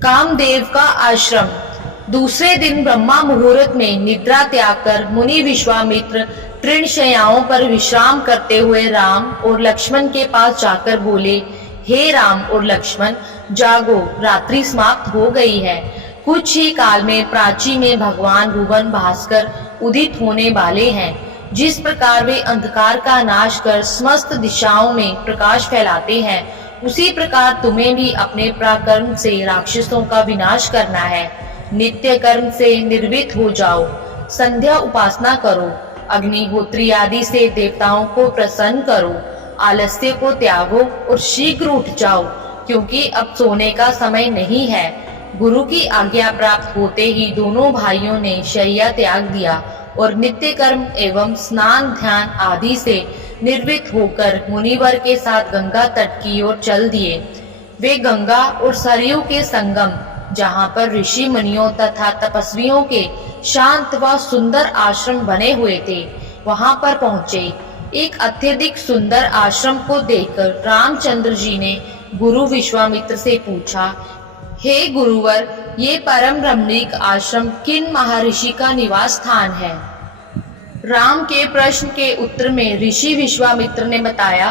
कामदेव का आश्रम। दूसरे दिन ब्रह्मा मुहूर्त में निद्रा त्याग कर मुनि विश्वामित्र तृणशय्याओं पर विश्राम करते हुए राम और लक्ष्मण के पास जाकर बोले, हे राम और लक्ष्मण, जागो, रात्रि समाप्त हो गई है। कुछ ही काल में प्राची में भगवान भुवन भास्कर उदित होने वाले हैं। जिस प्रकार वे अंधकार का नाश कर समस्त दिशाओं में प्रकाश फैलाते हैं, उसी प्रकार तुम्हें भी अपने पराक्रम से राक्षसों का विनाश करना है। नित्य कर्म से निर्वित हो जाओ, संध्या उपासना करो, अग्निहोत्री आदि से देवताओं को प्रसन्न करो, आलस्य को त्यागो और शीघ्र उठ जाओ, क्योंकि अब सोने का समय नहीं है। गुरु की आज्ञा प्राप्त होते ही दोनों भाइयों ने शैया त्याग दिया और नित्य कर्म एवं स्नान ध्यान आदि से निर्वित होकर मुनिवर के साथ गंगा तट की ओर चल दिए। वे गंगा और सरयू के संगम, जहाँ पर ऋषि मुनियों तथा तपस्वियों के शांत व सुंदर आश्रम बने हुए थे, वहां पर पहुँचे। एक अत्यधिक सुंदर आश्रम को देखकर रामचंद्र जी ने गुरु विश्वामित्र से पूछा, हे गुरुवर, ये परम रमणीक आश्रम किन महर्षि का निवास स्थान है? राम के प्रश्न के उत्तर में ऋषि विश्वामित्र ने बताया,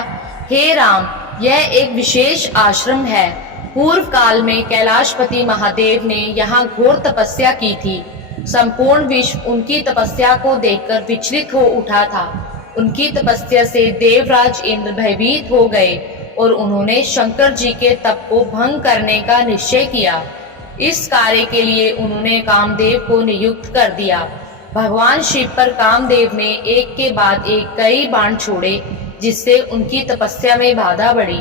हे राम, यह एक विशेष आश्रम है। पूर्व काल में कैलाशपति महादेव ने यहाँ घोर तपस्या की थी। संपूर्ण विश्व उनकी तपस्या को देखकर विचलित हो उठा था। उनकी तपस्या से देवराज इंद्र भयभीत हो गए और उन्होंने शंकर जी के तप को भंग करने का निश्चय किया। इस कार्य के लिए उन्होंने कामदेव को नियुक्त कर दिया। भगवान शिव पर कामदेव ने एक के बाद एक कई बाण छोड़े, जिससे उनकी तपस्या में बाधा बढ़ी।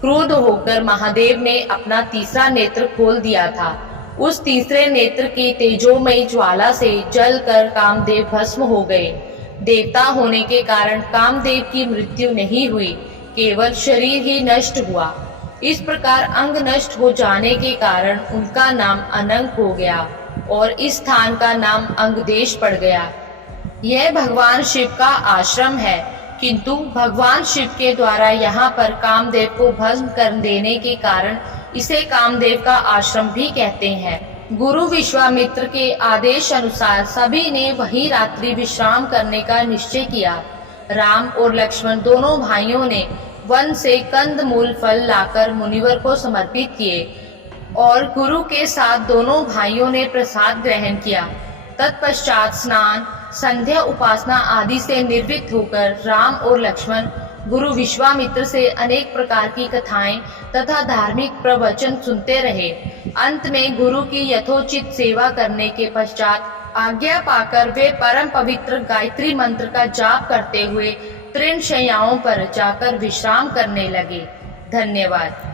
क्रुद्ध होकर महादेव ने अपना तीसरा नेत्र खोल दिया था। उस तीसरे नेत्र की तेजोमयी ज्वाला से जलकर कामदेव भस्म हो गए। देवता होने के कारण कामदेव की मृत्यु नहीं हुई, केवल शरीर ही नष्ट हुआ। इस प्रकार अंग नष्ट हो जाने के कारण उनका नाम अनंग हो गया और इस स्थान का नाम अंगदेश पड़ गया। यह भगवान शिव का आश्रम है, किंतु भगवान शिव के द्वारा यहाँ पर कामदेव को भस्म कर देने के कारण इसे कामदेव का आश्रम भी कहते हैं। गुरु विश्वामित्र के आदेश अनुसार सभी ने वही रात्रि विश्राम करने का निश्चय किया। राम और लक्ष्मण दोनों भाइयों ने वन से कंद मूल फल लाकर मुनिवर को समर्पित किए और गुरु के साथ दोनों भाइयों ने प्रसाद ग्रहण किया। तत्पश्चात स्नान, संध्या उपासना आदि से निर्वित होकर राम और लक्ष्मण गुरु विश्वामित्र से अनेक प्रकार की कथाएं तथा धार्मिक प्रवचन सुनते रहे। अंत में गुरु की यथोचित सेवा करने के पश्चात आज्ञा पाकर वे परम पवित्र गायत्री मंत्र का जाप करते हुए तृणशय्याओं पर जाकर विश्राम करने लगे। धन्यवाद।